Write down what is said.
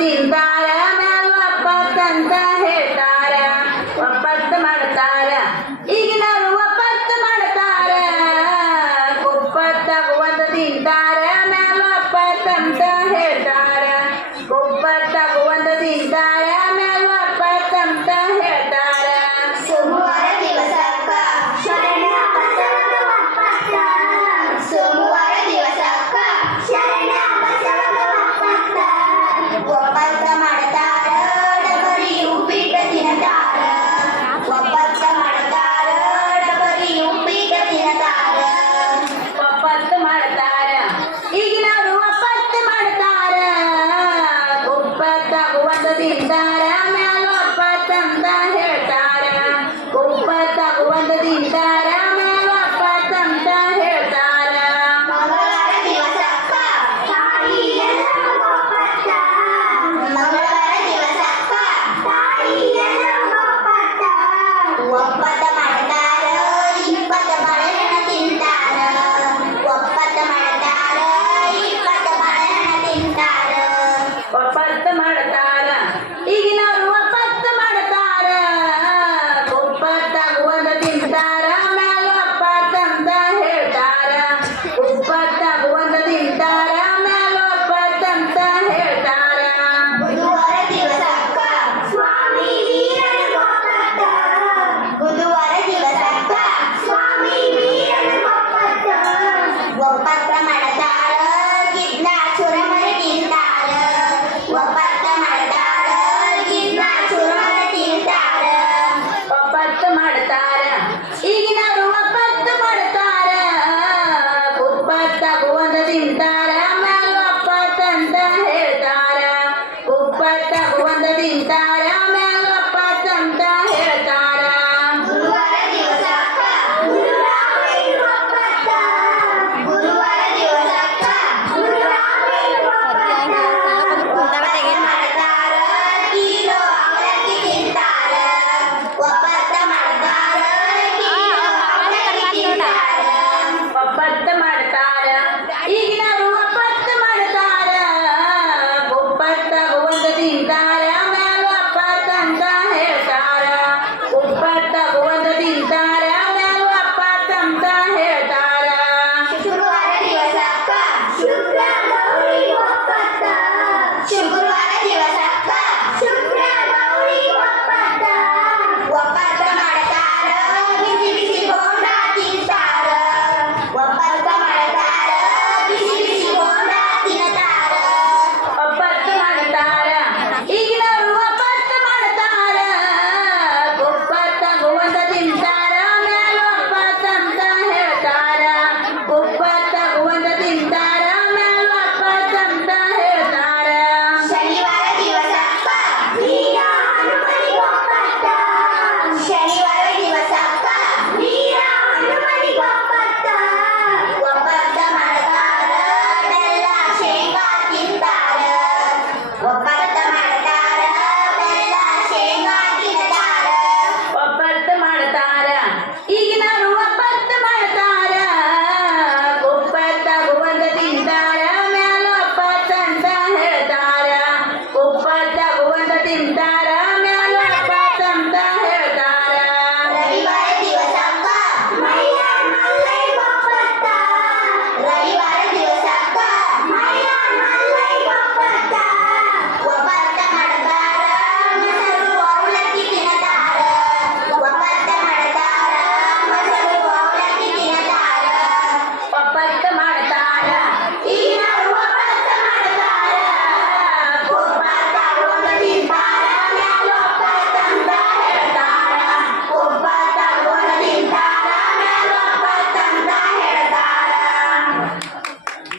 ತಿಂತಾರ ಮ್ಯಾಲ ಒಪ್ಪತ್ತಂತ ಹೇಳ್ತಾರ ಒಪ್ಪತ್ತು ಮಾಡ್ತಾರ ಈಗಿನವರು ಒಪ್ಪತ್ತು ಮಾಡ್ತಾರ ಕುಪ್ಪತ್ತಾಗ ಒಂದು ತಿಂತಾರ ಮ್ಯಾಲ ಒಪ್ಪತ್ತಂತ ಹೇಳ್ತಾರ ಕುಪ್ಪತ್ತಾಗ ಒಂದು ತಿಂತಾರ ಮ್ಯಾಲ ಒಪ್ಪತ್ತಂತ ಹೇಳ್ತಾರ ಸೋಮವಾರ ದಿವಸಕ್ಕ ಶರಣ ಬಸವನ ಒಪ್ಪತ್ತ ಸೋಮವಾರ ದಿವಸಕ್ಕ ಶರಣ ಬಸವನ ಒಪ್ಪತ್ತ ಒಪ್ಪತ್ತ ಮಾಡ್ತಾರ ಡಬರಿ ಉಪ್ಪಿಟ್ಟ ತಿನ್ನತಾರ ಒಪ್ಪತ್ತ ಮಾಡ್ತಾರ ಡಬರಿ ಉಪ್ಪಿಟ್ಟ ತಿನ್ನತಾರ ಒಪ್ಪತ್ತು ಮಾಡ್ತಾರ ಈಗಿನವರು ಒಪ್ಪತ್ತು ಮಾಡ್ತಾರ ಕುಪ್ಪತ್ತಾಗ ಒಂದು ತಿಂತಾರ ಮ್ಯಾಲ ಒಪ್ಪತ್ತಂತ ಹೇಳ್ತಾರ ಕುಪ್ಪತ್ತಾಗ ಒಂದು ತಿಂತಾರ ಮ್ಯಾಲ ಒಪ್ಪತ್ತಂತ ಹೇಳ್ತಾರ ಮಂಗಳವಾರ ದಿವಸಕ್ಕ ತಾಯಿ ಎಲ್ಲಮ್ಮ ಒಪ್ಪತ್ತ ಮಂಗಳವಾರ ದಿವಸಕ್ಕ ತಾಯಿ ಎಲ್ಲಮ್ಮ ಒಪ್ಪತ್ತ ಒಪ್ಪತ್ತ ಮಾಡ್ತಾರ ಇಪ್ಪತ್ತ ಬಾಳೆಹಣ್ಣ ತಿಂತಾರ ಒಪ್ಪತ್ತ ಮಾಡ್ತಾರ ಇಪ್ಪತ್ತ ಬಾಳೆಹಣ್ಣ ತಿಂತಾರ ಒಪ್ಪತ್ತು